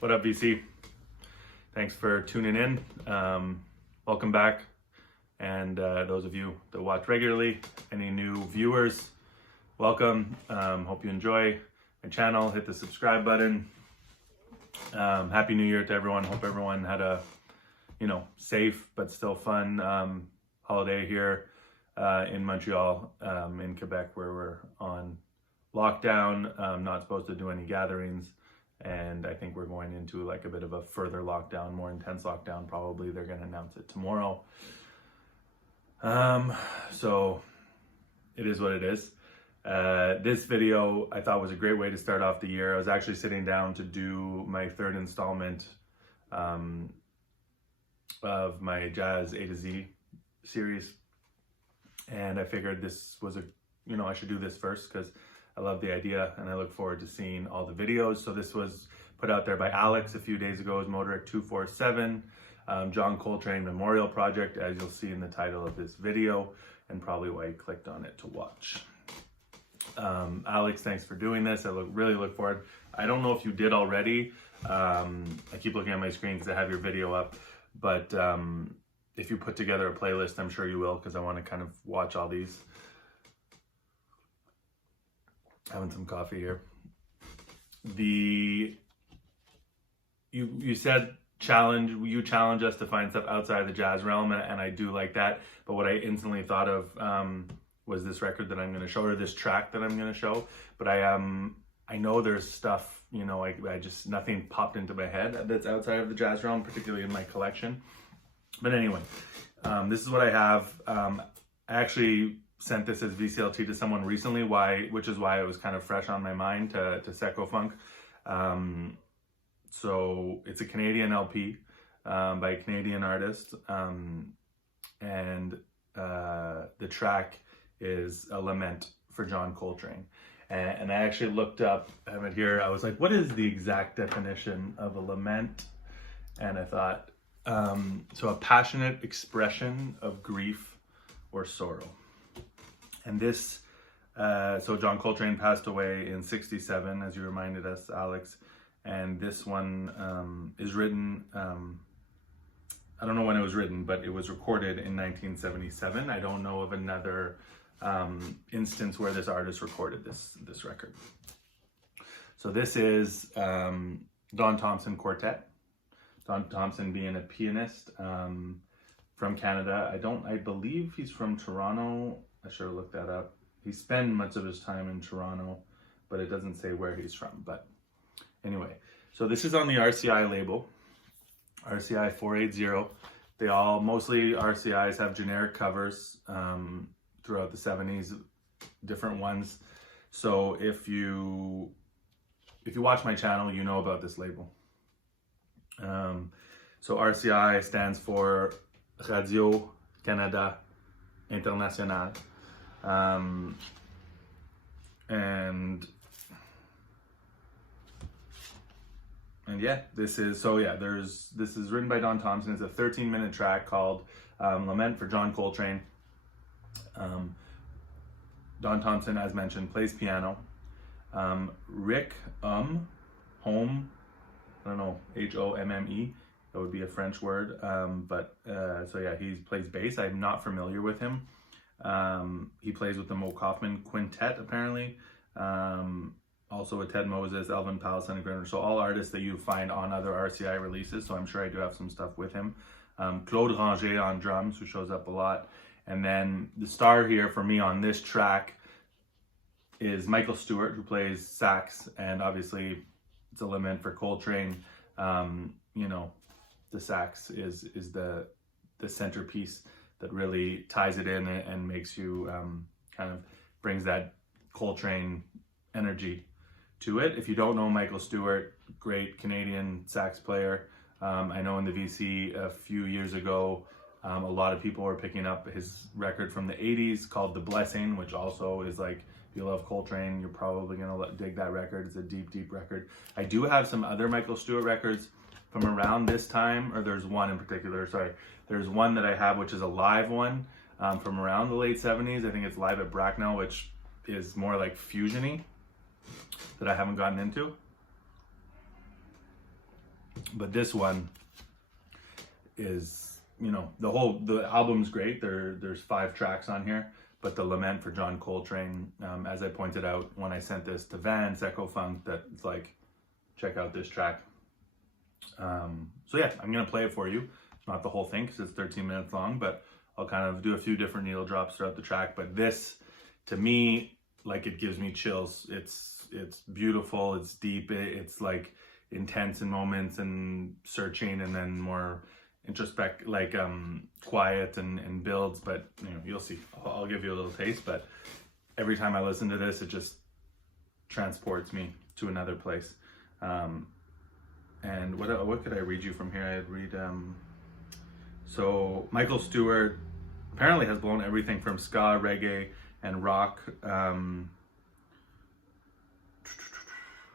What up, VC? Thanks for tuning in. Welcome back. And those of you that watch regularly, any new viewers, welcome. Hope you enjoy my channel. Hit the subscribe button. Happy New Year to everyone. Hope everyone had a, safe but still fun holiday here in Montreal, in Quebec, where we're on lockdown. Not supposed to do any gatherings. And I think we're going into like a bit of a further lockdown, more intense lockdown. Probably they're going to announce it tomorrow. So it is what it is. This video I thought was a great way to start off the year. I was actually sitting down to do my third installment of my Jazz A to Z series. And I figured this was I should do this first because I love the idea and I look forward to seeing all the videos. So this was put out there by Alex a few days ago. It's Motorhead 247, John Coltrane Memorial Project, as you'll see in the title of this video, and probably why you clicked on it to watch. Alex, thanks for doing this. I really look forward. I don't know if you did already. I keep looking at my screen because I have your video up, but if you put together a playlist, I'm sure you will, because I want to kind of watch all these. Having some coffee here. You said you challenge us to find stuff outside the jazz realm, and I do like that. But what I instantly thought of was this record that I'm going to show, or this track that I'm going to show. But I know there's stuff, I just, nothing popped into my head that's outside of the jazz realm, particularly in my collection. But anyway, this is what I have. I actually sent this as VCLT to someone recently, which is why it was kind of fresh on my mind to Seco Funk. So it's a Canadian LP by a Canadian artist, and the track is a Lament for John Coltrane. And I actually looked up, I have it here, I was like, what is the exact definition of a lament? And I thought, so a passionate expression of grief or sorrow. And this, so John Coltrane passed away in '67, as you reminded us, Alex. And this one is written, I don't know when it was written, but it was recorded in 1977. I don't know of another instance where this artist recorded this record. So this is Don Thompson Quartet. Don Thompson being a pianist from Canada. I believe he's from Toronto. I should have looked that up. He spent much of his time in Toronto, but it doesn't say where he's from. But anyway, so this is on the RCI label, RCI 480. Mostly RCIs have generic covers throughout the 70s, different ones. So if you watch my channel, you know about this label. So RCI stands for Radio Canada International. And yeah, this is written by Don Thompson. It's a 13-minute track called Lament for John Coltrane. Don Thompson, as mentioned, plays piano. Rick Home, I don't know, Homme, that would be a French word, so yeah, he plays bass. I'm not familiar with him. He plays with the Mo Kaufman Quintet, apparently. Also with Ted Moses, Elvin Palestine, and Grinner. So all artists that you find on other RCI releases. So I'm sure I do have some stuff with him. Claude Ranger on drums, who shows up a lot. And then the star here for me on this track is Michael Stewart, who plays sax. And obviously it's a Lament for Coltrane. The sax is the centerpiece that really ties it in and makes you kind of brings that Coltrane energy to it. If you don't know Michael Stewart, great Canadian sax player. I know in the VC a few years ago, a lot of people were picking up his record from the 80s called The Blessing, which also is like, if you love Coltrane, you're probably gonna dig that record. It's a deep, deep record. I do have some other Michael Stewart records from around this time, or there's one in particular, sorry. There's one that I have, which is a live one from around the late 70s. I think it's live at Bracknell, which is more like fusion-y, that I haven't gotten into. But this one is, you know, the album's great. There's 5 tracks on here, but the Lament for John Coltrane, as I pointed out when I sent this to Vance Echo Funk, that it's like, check out this track. So yeah, I'm gonna play it for you. It's not the whole thing because it's 13 minutes long, but I'll kind of do a few different needle drops throughout the track. But this, to me, like, it gives me chills. It's beautiful, it's deep, it's like intense in moments and searching, and then more introspect, like quiet and builds. But you know, you'll see. I'll give you a little taste, but every time I listen to this, it just transports me to another place. And what could I read you from here? I'd read so Michael Stewart apparently has blown everything from ska, reggae, and rock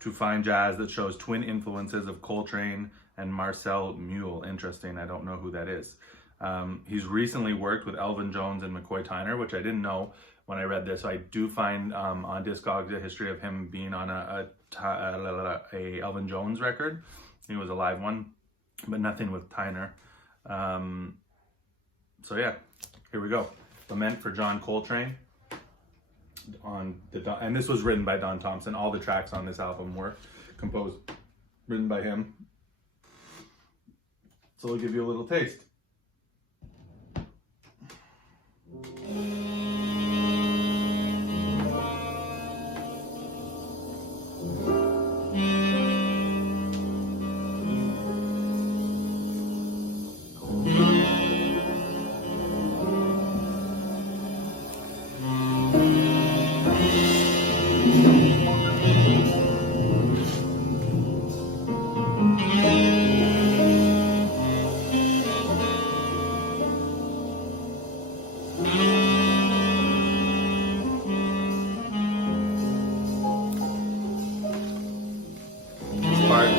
to fine jazz that shows twin influences of Coltrane and Marcel Mule. Interesting, I don't know who that is. He's recently worked with Elvin Jones and McCoy Tyner, which I didn't know when I read this. So I do find on Discogs a history of him being on a Elvin Jones record. It was a live one, but nothing with Tyner. So yeah, here we go. Lament for John Coltrane. And this was written by Don Thompson. All the tracks on this album were written by him. So I'll give you a little taste.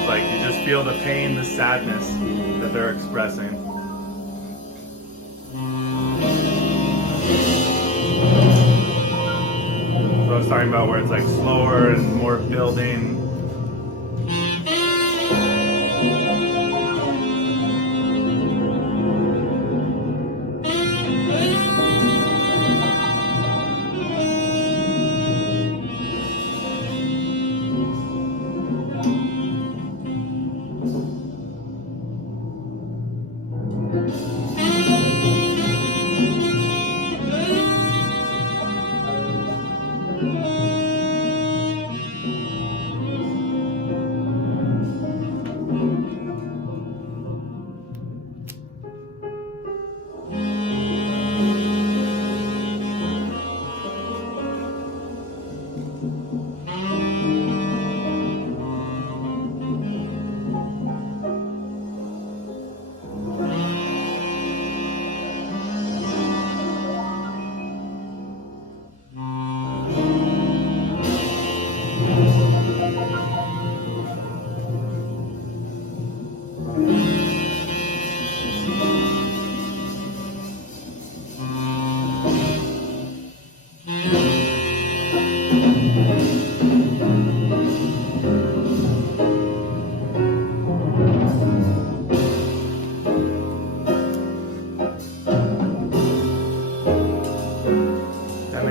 Like, you just feel the pain, the sadness that they're expressing. So I was talking about where it's like slower and more building.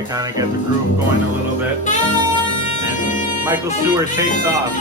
Kind of get the groove going a little bit, and Michael Stewart takes off.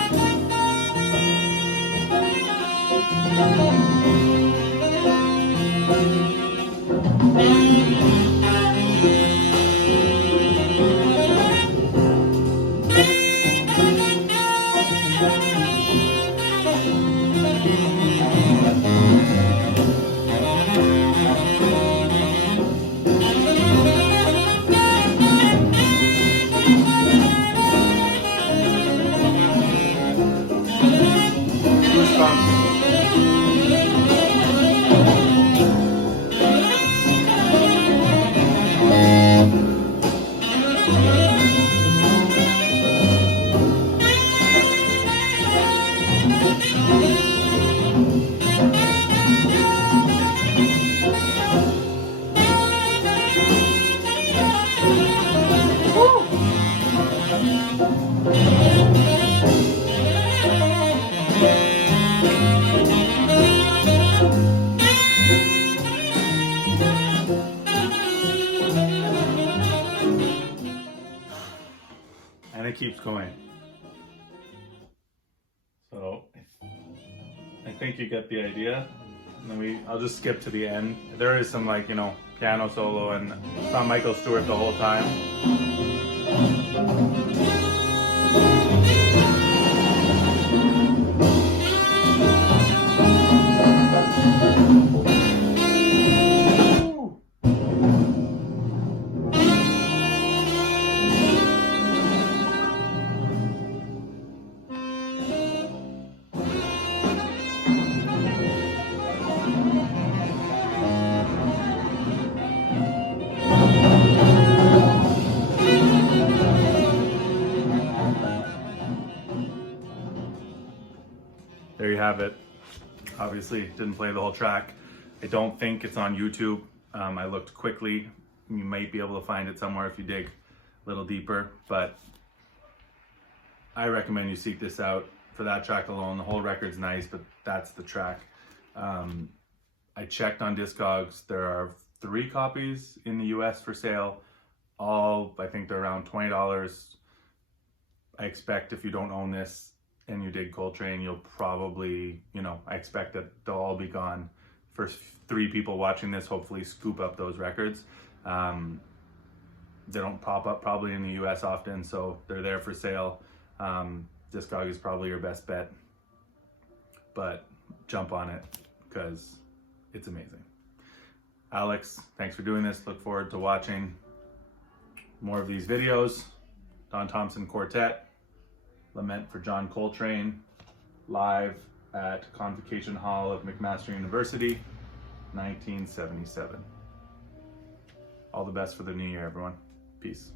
keeps going. So I think you get the idea. And then I'll just skip to the end. There is some, like, you know, piano solo, and it's not Michael Stewart the whole time. There you have it. Obviously didn't play the whole track. I don't think it's on YouTube. I looked quickly. You might be able to find it somewhere if you dig a little deeper, but I recommend you seek this out for that track alone. The whole record's nice, but that's the track. I checked on Discogs. There are 3 copies in the US for sale. All, I think they're around $20. I expect if you don't own this and you dig Coltrane, you'll probably, you know, I expect that they'll all be gone. First 3 people watching this hopefully scoop up those records. They don't pop up probably in the US often, so they're there for sale. Discog is probably your best bet, but jump on it because it's amazing. Alex, thanks for doing this. Look forward to watching more of these videos. Don Thompson Quartet, Lament for John Coltrane, live at Convocation Hall of McMaster University, 1977. All the best for the new year, everyone. Peace.